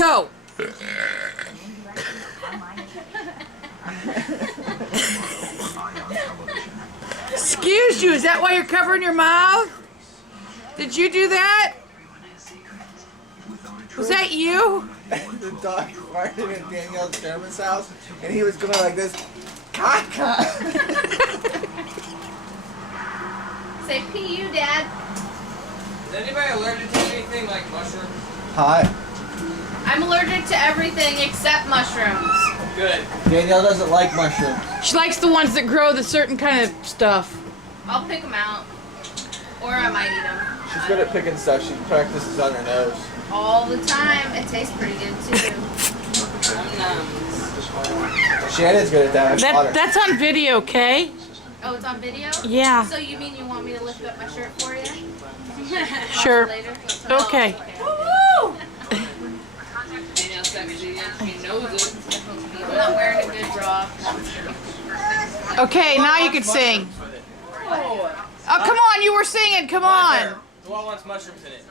Go. Excuse you, is that why you're covering your mouth? Did you do that? Was that you? The dog farted in Danielle's German's house, and he was going like this. Caca! Say P.U., Dad. Is anybody allergic to anything like mushrooms? Hi. I'm allergic to everything except mushrooms. Good. Danielle doesn't like mushrooms. She likes the ones that grow the certain kind of stuff. I'll pick them out. Or I might eat them. She's good at picking stuff. She practices on her nose. All the time. It tastes pretty good, too. Shannon's good at that. I taught her. That's on video, okay? Oh, it's on video? Yeah. So you mean you want me to lift up my shirt for you? Sure. Later? Okay. Woo! Danielle's sexy. She knows it. I'm not wearing a good bra. Okay, now you can sing. Oh. Oh, come on, you were singing, come on. The one wants mushrooms in it.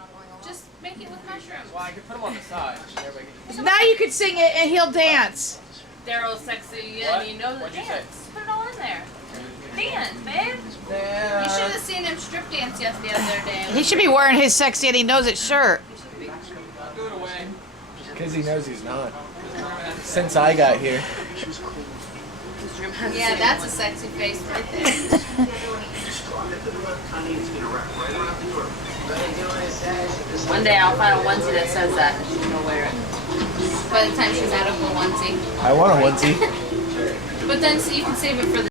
Just make it with mushrooms. Well, I can put them on the side. Everybody can... Now you can sing it and he'll dance. Daryl's sexy What? and you know the What'd you dance. Put it all in there. Dance, babe. Yeah. You should have seen him strip dance yesterday the other day. He should be wearing his sexy and he knows it shirt. I'll do it away. Because he knows he's not. Since I got here. Yeah, that's a sexy face right there. One day I'll find a onesie that says that and she's gonna wear it. By the time she's out of the onesie. I want a onesie. But then so you can save it for the